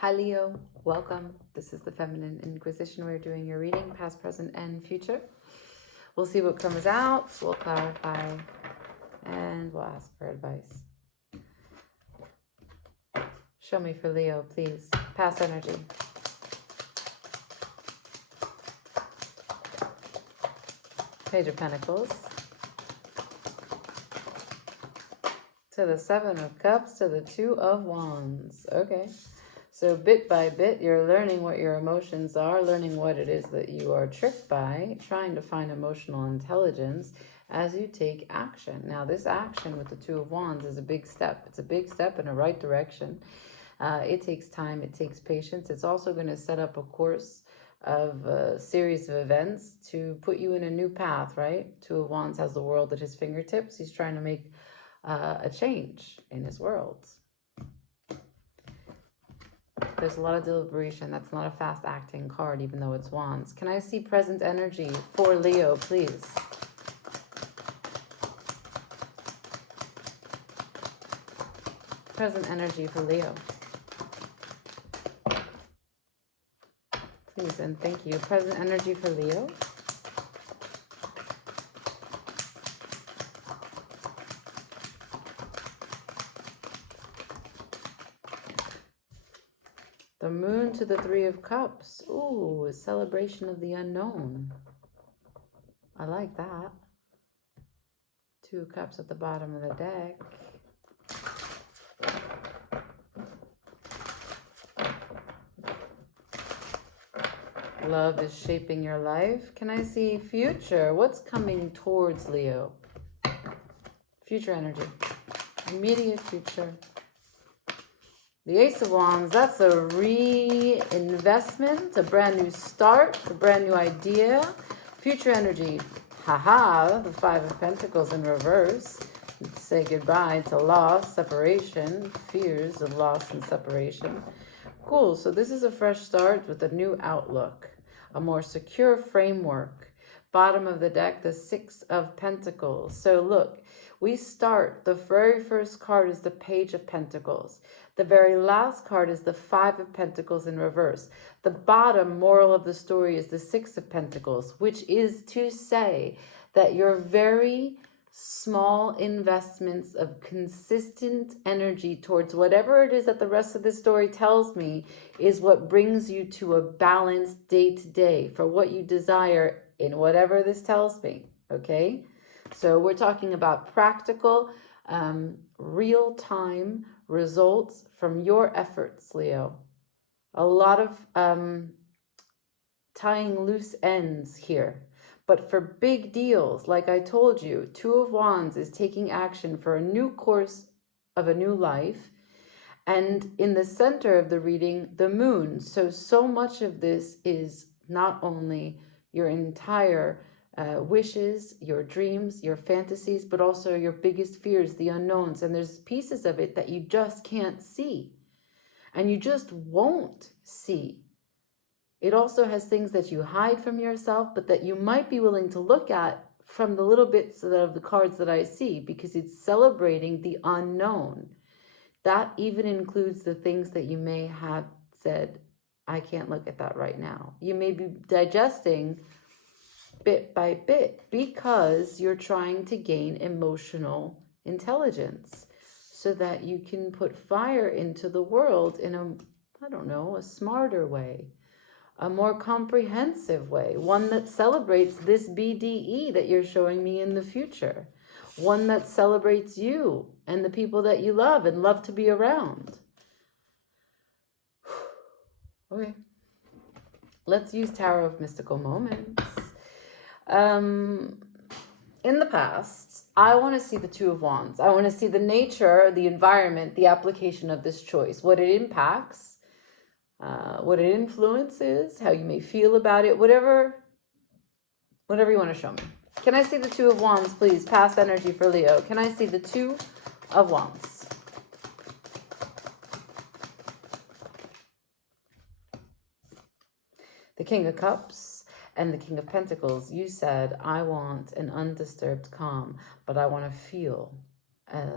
Hi Leo, welcome. This is the Feminine Inquisition. We're doing your reading, past, present, and future. We'll see what comes out, we'll clarify, and we'll ask for advice. Show me for Leo, please. Past energy. Page of Pentacles. To the Seven of Cups, to the Two of Wands. Okay. So bit by bit, you're learning what your emotions are, learning what it is that you are tricked by, trying to find emotional intelligence as you take action. Now, this action with the Two of Wands is a big step. It's a big step in the right direction. It takes time. It takes patience. It's also going to set up a course of a series of events to put you in a new path, right? Two of Wands has the world at his fingertips. He's trying to make a change in his world. There's a lot of deliberation. That's not a fast acting card, even though it's Wands. Can I see present energy for Leo, please? Present energy for Leo. Please and thank you. Present energy for Leo. The Moon to the Three of Cups. Ooh, a celebration of the unknown. I like that. Two of Cups at the bottom of the deck. Love is shaping your life. Can I see future? What's coming towards Leo? Future energy. Immediate future. The Ace of Wands, that's a reinvestment, a brand new start, a brand new idea. Future energy, haha, the Five of Pentacles in reverse. Say goodbye to loss, separation, fears of loss and separation. Cool, so this is a fresh start with a new outlook, a more secure framework. Bottom of the deck, the Six of Pentacles. So look, we start, the very first card is the Page of Pentacles. The very last card is the Five of Pentacles in reverse. The bottom moral of the story is the Six of Pentacles, which is to say that your very small investments of consistent energy towards whatever it is that the rest of the story tells me is what brings you to a balanced day-to-day for what you desire in whatever this tells me, okay? So we're talking about practical, real-time results from your efforts, Leo. A lot of tying loose ends here. But for big deals, like I told you, Two of Wands is taking action for a new course of a new life. And in the center of the reading, the Moon. So much of this is not only your entire wishes, your dreams, your fantasies, but also your biggest fears, the unknowns. And there's pieces of it that you just can't see. And you just won't see. It also has things that you hide from yourself, but that you might be willing to look at from the little bits of the cards that I see, because it's celebrating the unknown. That even includes the things that you may have said, I can't look at that right now. You may be digesting bit by bit because you're trying to gain emotional intelligence so that you can put fire into the world in a, I don't know, a smarter way, a more comprehensive way, one that celebrates this BDE that you're showing me in the future, one that celebrates you and the people that you love and love to be around. Okay, let's use Tarot of Mystical Moments. In the past, I want to see the Two of Wands. I want to see the nature, the environment, the application of this choice, what it impacts, what it influences, how you may feel about it, whatever you want to show me. Can I see the Two of Wands, please? Past energy for Leo. Can I see the Two of Wands? The King of Cups and the King of Pentacles. You said, I want an undisturbed calm, but I want to feel.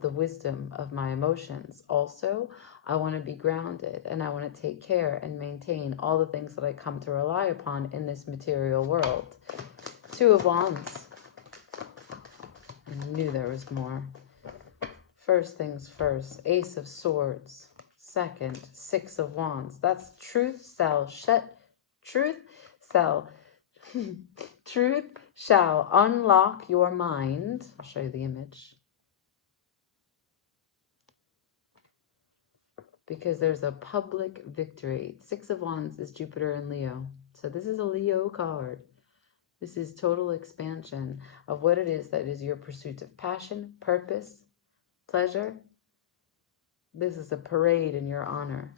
the wisdom of my emotions. Also, I want to be grounded, and I want to take care and maintain all the things that I come to rely upon in this material world. Two of Wands. I knew there was more. First things first, Ace of Swords. Second, Six of Wands. That's truth truth shall unlock your mind. I'll show you the image. Because there's a public victory. Six of Wands is Jupiter and Leo. So this is a Leo card. This is total expansion of what it is that is your pursuit of passion, purpose, pleasure. This is a parade in your honor.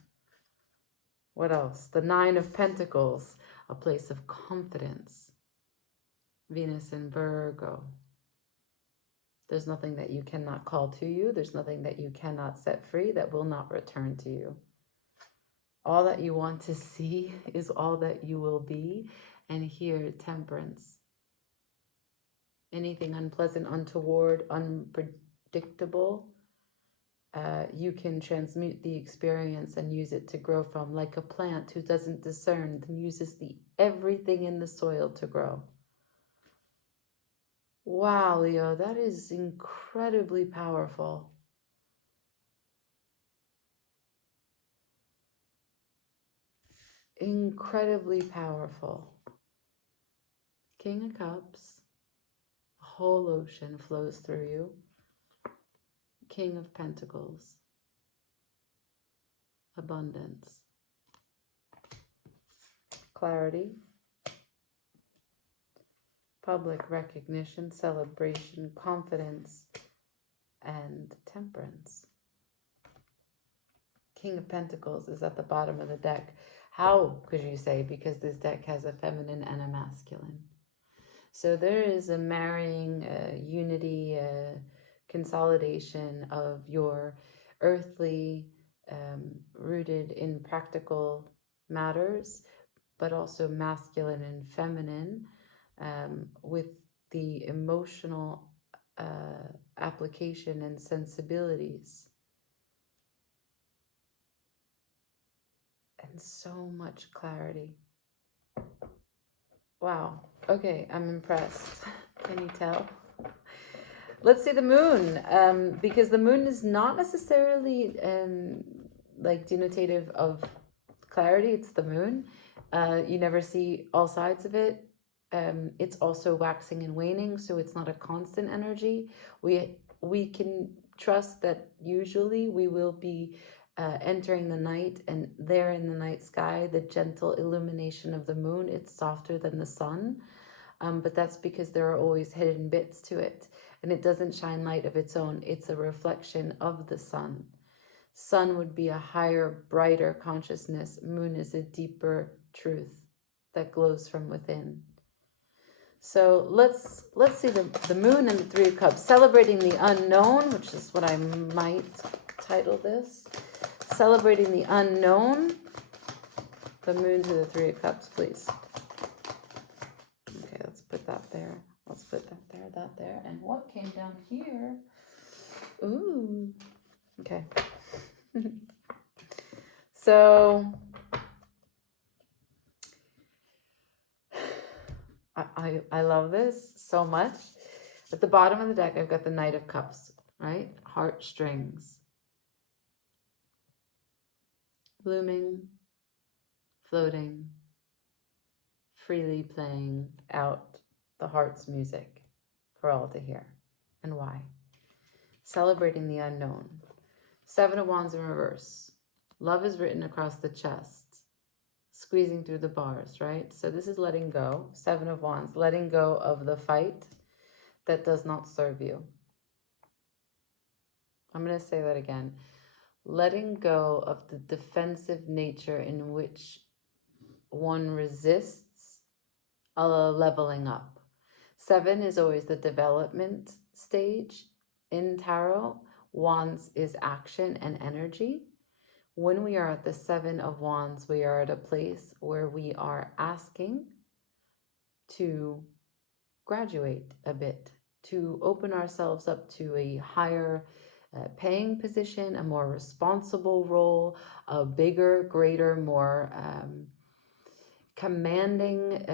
What else? The Nine of Pentacles, a place of confidence. Venus in Virgo. There's nothing that you cannot call to you. There's nothing that you cannot set free that will not return to you. All that you want to see is all that you will be. And here, Temperance. Anything unpleasant, untoward, unpredictable, you can transmute the experience and use it to grow from, like a plant who doesn't discern and uses everything in the soil to grow. Wow, Leo, that is incredibly powerful. Incredibly powerful. King of Cups. The whole ocean flows through you. King of Pentacles. Abundance. Clarity. Public recognition, celebration, confidence, and temperance. King of Pentacles is at the bottom of the deck. How could you say? Because this deck has a feminine and a masculine. So there is a marrying, unity, consolidation of your earthly, rooted in practical matters, but also masculine and feminine, with the emotional application and sensibilities. And so much clarity. Wow. Okay, I'm impressed. Can you tell? Let's see the moon, because the moon is not necessarily like denotative of clarity. It's the moon. You never see all sides of it. It's also waxing and waning, so it's not a constant energy. We can trust that usually we will be entering the night, and there in the night sky, the gentle illumination of the moon, it's softer than the sun, but that's because there are always hidden bits to it, and it doesn't shine light of its own. It's a reflection of the sun. Sun would be a higher, brighter consciousness. Moon is a deeper truth that glows from within. So let's see the moon and the Three of Cups, celebrating the unknown, which is what I might title this. Celebrating the unknown. The moon to the Three of Cups, please. Okay, let's put that there. Let's put that there. And what came down here? Ooh. Okay. So I love this so much. At the bottom of the deck, I've got the Knight of Cups, right? Heartstrings. Blooming, floating, freely playing out the heart's music for all to hear. And why? Celebrating the unknown. Seven of Wands in reverse. Love is written across the chest, squeezing through the bars, right? So this is letting go. Seven of Wands, letting go of the fight that does not serve you. I'm going to say that again. Letting go of the defensive nature in which one resists a leveling up. Seven is always the development stage in tarot. Wands is action and energy. When we are at the Seven of Wands, we are at a place where we are asking to graduate a bit to open ourselves up to a higher paying position, a more responsible role, a bigger, greater, more commanding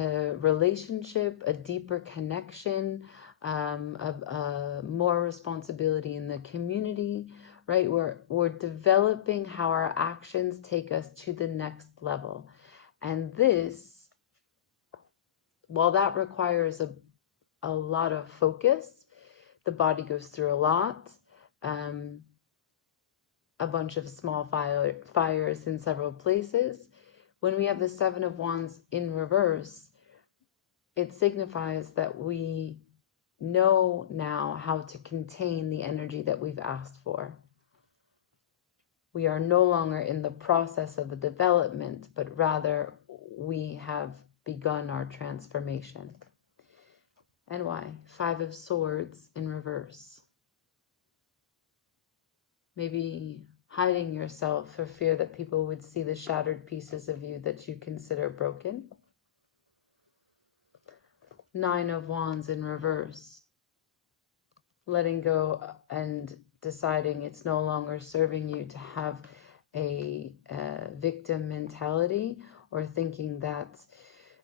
relationship, a deeper connection, a more responsibility in the community, right? We're developing how our actions take us to the next level. And this, while that requires a lot of focus, the body goes through a lot, a bunch of small fires in several places. When we have the Seven of Wands in reverse, it signifies that we know now how to contain the energy that we've asked for. We are no longer in the process of the development, but rather we have begun our transformation. And why? Five of Swords in reverse. Maybe hiding yourself for fear that people would see the shattered pieces of you that you consider broken. Nine of Wands in reverse. Letting go and deciding it's no longer serving you to have a victim mentality, or thinking that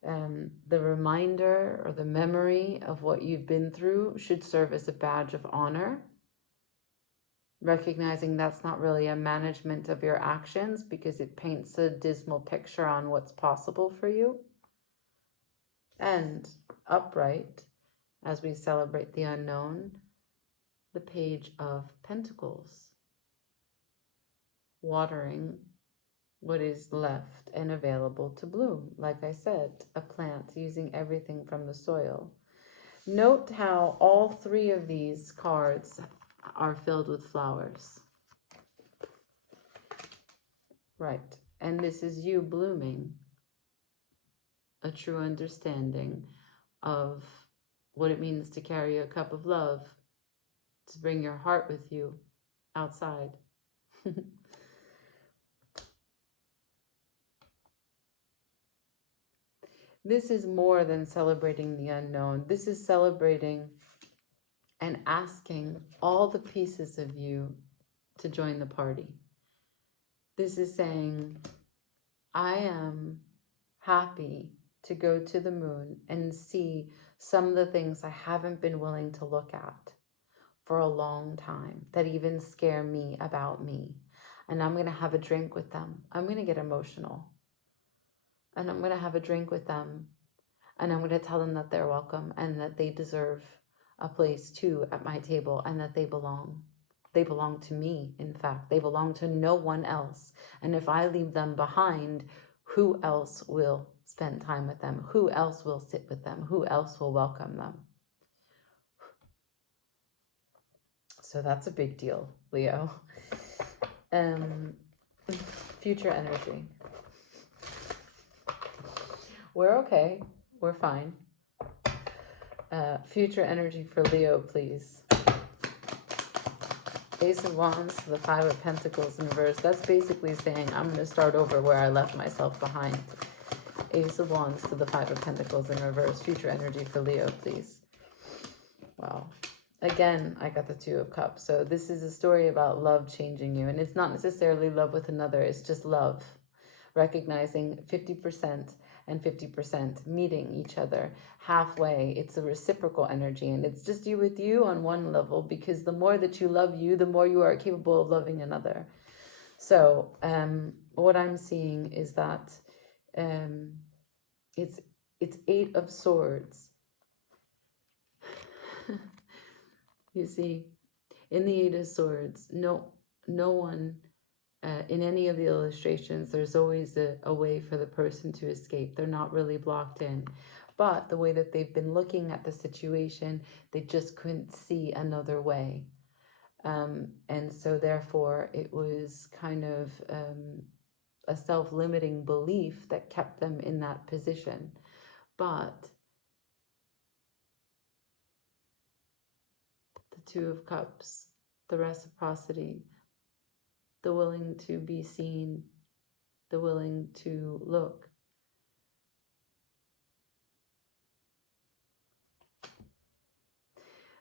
the reminder or the memory of what you've been through should serve as a badge of honor. Recognizing that's not really a management of your actions, because it paints a dismal picture on what's possible for you. And upright, as we celebrate the unknown, the Page of Pentacles, watering what is left and available to bloom. Like I said, a plant, using everything from the soil. Note how all three of these cards are filled with flowers. Right. And this is you blooming a true understanding of what it means to carry a cup of love, to bring your heart with you outside. This is more than celebrating the unknown. This is celebrating and asking all the pieces of you to join the party. This is saying, I am happy to go to the moon and see some of the things I haven't been willing to look at for a long time, that even scare me about me. And I'm going to have a drink with them. I'm going to get emotional. And I'm going to have a drink with them. And I'm going to tell them that they're welcome and that they deserve a place too at my table, and that they belong. They belong to me, in fact. They belong to no one else. And if I leave them behind, who else will spend time with them? Who else will sit with them? Who else will welcome them? So that's a big deal, Leo. Future energy. We're okay. We're fine. Future energy for Leo, please. Ace of Wands to the Five of Pentacles in reverse. That's basically saying I'm going to start over where I left myself behind. Ace of Wands to the Five of Pentacles in reverse. Future energy for Leo, please. Wow. Again, I got the Two of Cups. So this is a story about love changing you. And it's not necessarily love with another. It's just love. Recognizing 50% and 50% meeting each other halfway. It's a reciprocal energy, and it's just you with you on one level, because the more that you love you, the more you are capable of loving another. So what I'm seeing is that it's Eight of Swords. You see, in the Eight of Swords, no one in any of the illustrations, there's always a way for the person to escape. They're not really blocked in. But the way that they've been looking at the situation, they just couldn't see another way. And so therefore, it was kind of a self-limiting belief that kept them in that position. But the Two of Cups, the reciprocity, the willing to be seen, the willing to look.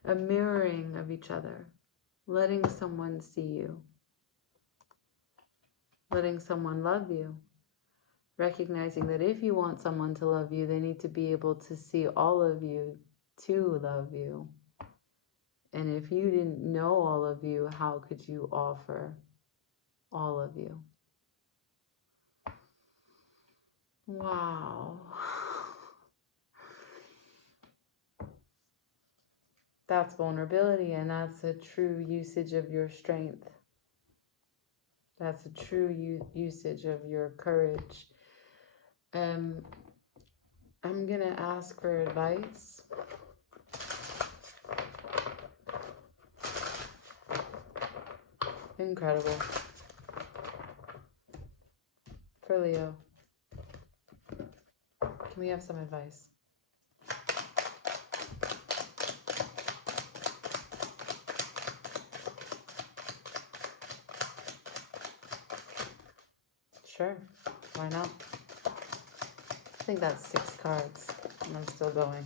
a mirroring of each other, letting someone see you, letting someone love you, recognizing that if you want someone to love you, they need to be able to see all of you to love you. And if you didn't know all of you, how could you offer all of you? Wow. That's vulnerability, and that's a true usage of your strength. That's a true usage of your courage. I'm gonna ask for advice. Incredible. For Leo. Can we have some advice? Sure, why not? I think that's 6 cards, and I'm still going.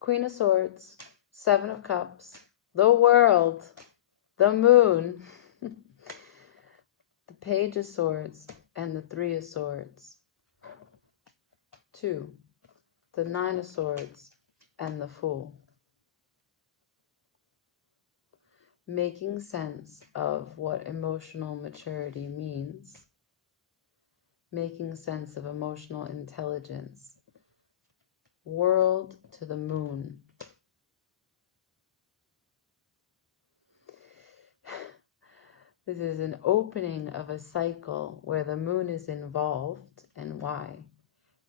Queen of Swords, 7 of Cups, the World, the Moon, the Page of Swords, and the 3 of Swords. 2, the 9 of Swords, and the Fool. Making sense of what emotional maturity means. Making sense of emotional intelligence. World to the Moon. This is an opening of a cycle where the moon is involved. And why?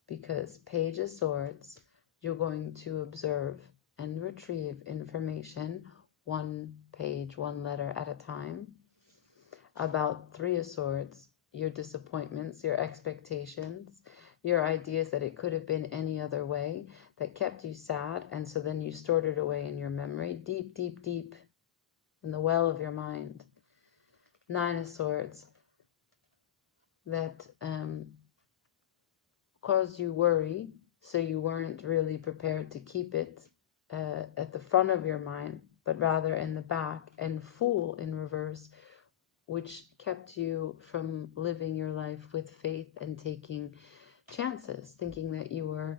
Because Page of Swords, you're going to observe and retrieve information 1 page, 1 letter at a time. About 3 of Swords, your disappointments, your expectations, your ideas that it could have been any other way that kept you sad. And so then you stored it away in your memory, deep, deep, deep in the well of your mind. 9 of Swords, that caused you worry, so you weren't really prepared to keep it at the front of your mind, but rather in the back. And Fool in reverse, which kept you from living your life with faith and taking chances, thinking that you were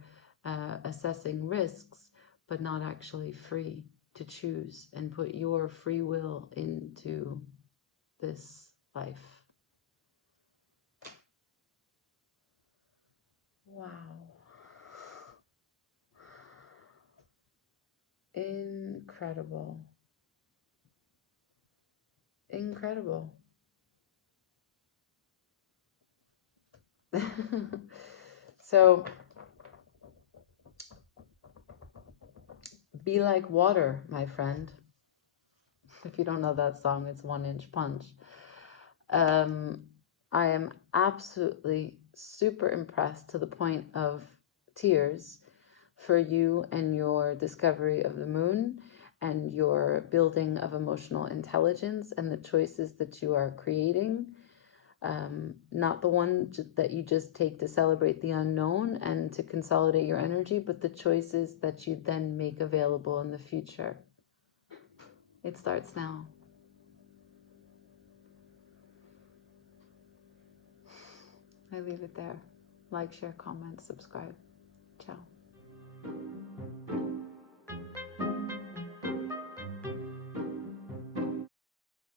assessing risks, but not actually free to choose and put your free will into this life. Wow. Incredible. Incredible. So, be like water, my friend. If you don't know that song, it's 1 Inch Punch. I am absolutely super impressed to the point of tears for you and your discovery of the moon and your building of emotional intelligence and the choices that you are creating. Not the one that you just take to celebrate the unknown and to consolidate your energy, but the choices that you then make available in the future. It starts now. I leave it there. Like, share, comment, subscribe. Ciao.